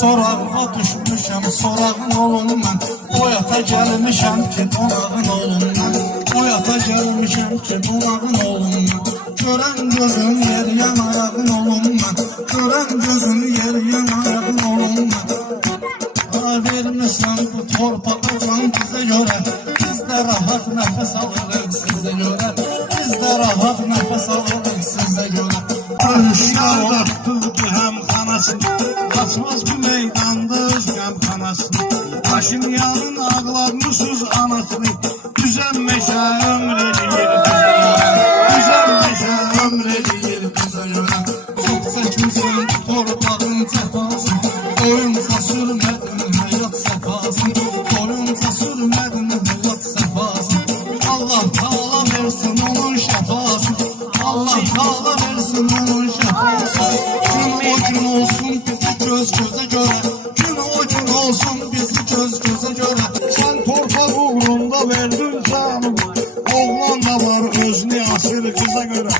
Sorağına düşmüşəm, sorağın olum mən. Oyata gəlmişəm ki, donağın olum mən. Oyata gəlmişəm ki, donağın olum mən. Görən gözüm yer yanarağın olum mən. Görən gözüm yer yanarağın olum mən. Vermişsən bu torpağa can bizə görə. Biz də rahat nəfəs alırıq sizə görə. Biz də rahat nəfəs alırıq sizə görə. Ölüşlər dartıldı həm xanasını. Açmaz bu meydanda öz qəmxanasını. Paşinyanın ağlatmışız anasını. Düzən meşə ömr edir düzən meşə ömr edir bizə görə. Çox çəkmişsən torpağın cəfasını. Boyunca sürmədin həyat səfasını. Boyunca sürmədin həyat səfasını. Allah Taala versin onun şəfasını. Allah Taala versin onun şəfasını. Gün o gün olsun bizi göz gözə görə. Gün o gün olsun bizi göz gözə görə. Sən torpaq uğrunda verdin canım. Oğlan da var özünü asır kıza görə.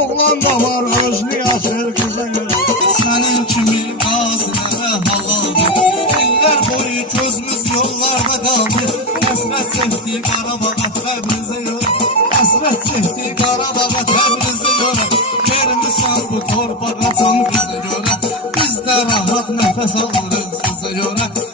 Oğlan da var özünü asır kıza görə. Sənin kimi qazilərə halaldır. İllər boyu gözümüz yollarda qaldı. Həsrət çəkdi Qarabağa Təbrizə görə. Həsrət çəkdi Qarabağa Təbrizə görə. Vermisən bu torpağa can bizə görə. Biz də rahat nəfəs alırıq.